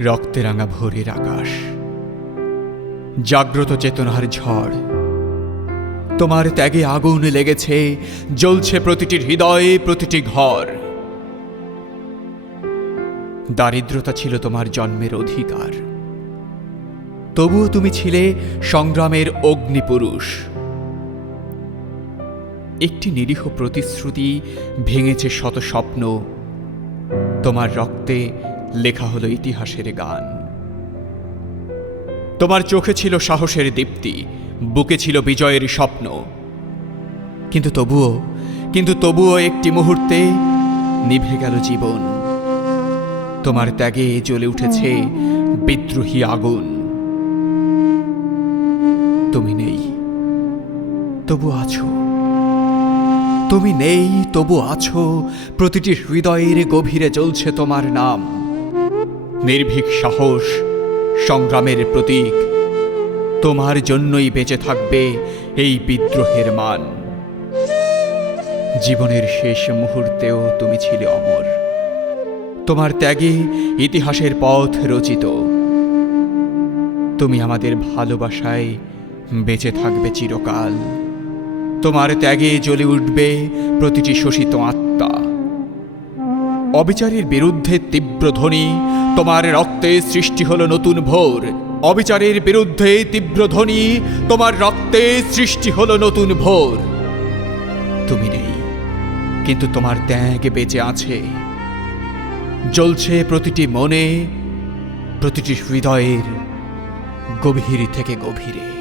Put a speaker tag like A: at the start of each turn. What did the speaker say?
A: রক্তে রাঙা ভোরের আকাশ। জাগ্রত চেতনার ঝড়। তোমার ত্যাগে আগুন লেগেছে, জ্বলছে প্রতিটি হৃদয়ে, প্রতিটি ঘর। দারিদ্রতা ছিল তোমার জন্মের অধিকার। তবুও তুমি ছিলে সংগ্রামের অগ্নিপুরুষ। একটি নিরীহ প্রতিশ্রুতি ভেঙেছে শত স্বপ্ন। তোমার রক্তে লেখা হলো ইতিহাসের গান। তোমার চোখে ছিল সাহসের দীপ্তি, বুকে ছিল বিজয়ের স্বপ্ন। কিন্তু তবুও কিন্তু তবুও একটি মুহূর্তে নিভে গেল জীবন। তোমার ত্যাগে জ্বলে উঠেছে বিদ্রোহী আগুন। তুমি নেই, তবু আছো। তুমি নেই, তবু আছো, প্রতিটি হৃদয়ের গভীরে জ্বলছে তোমার নাম। নির্ভীক সাহস সংগ্রামের প্রতীক। তোমার জন্যই বেঁচে থাকবে এই বিদ্রোহের মান। জীবনের শেষ মুহূর্তেও তুমি ছিলে অমর। তোমার ত্যাগে ইতিহাসের পথ রচিত। তুমি আমাদের ভালোবাসায় বেঁচে থাকবে চিরকাল। তোমার ত্যাগে জ্বলে উঠবে প্রতিটি শোষিত আত্মা। অবিচারের বিরুদ্ধে তীব্র ধ্বনি, তোমার রক্তে সৃষ্টি হলো নতুন ভোর। অবিচারের বিরুদ্ধে তীব্র ধ্বনি, তোমার রক্তে সৃষ্টি হলো নতুন ভোর। তুমি নেই, কিন্তু তোমার ত্যাগ বেঁচে আছে। জ্বলছে প্রতিটি মনে, প্রতিটি হৃদয়ের গভীর থেকে গভীরে।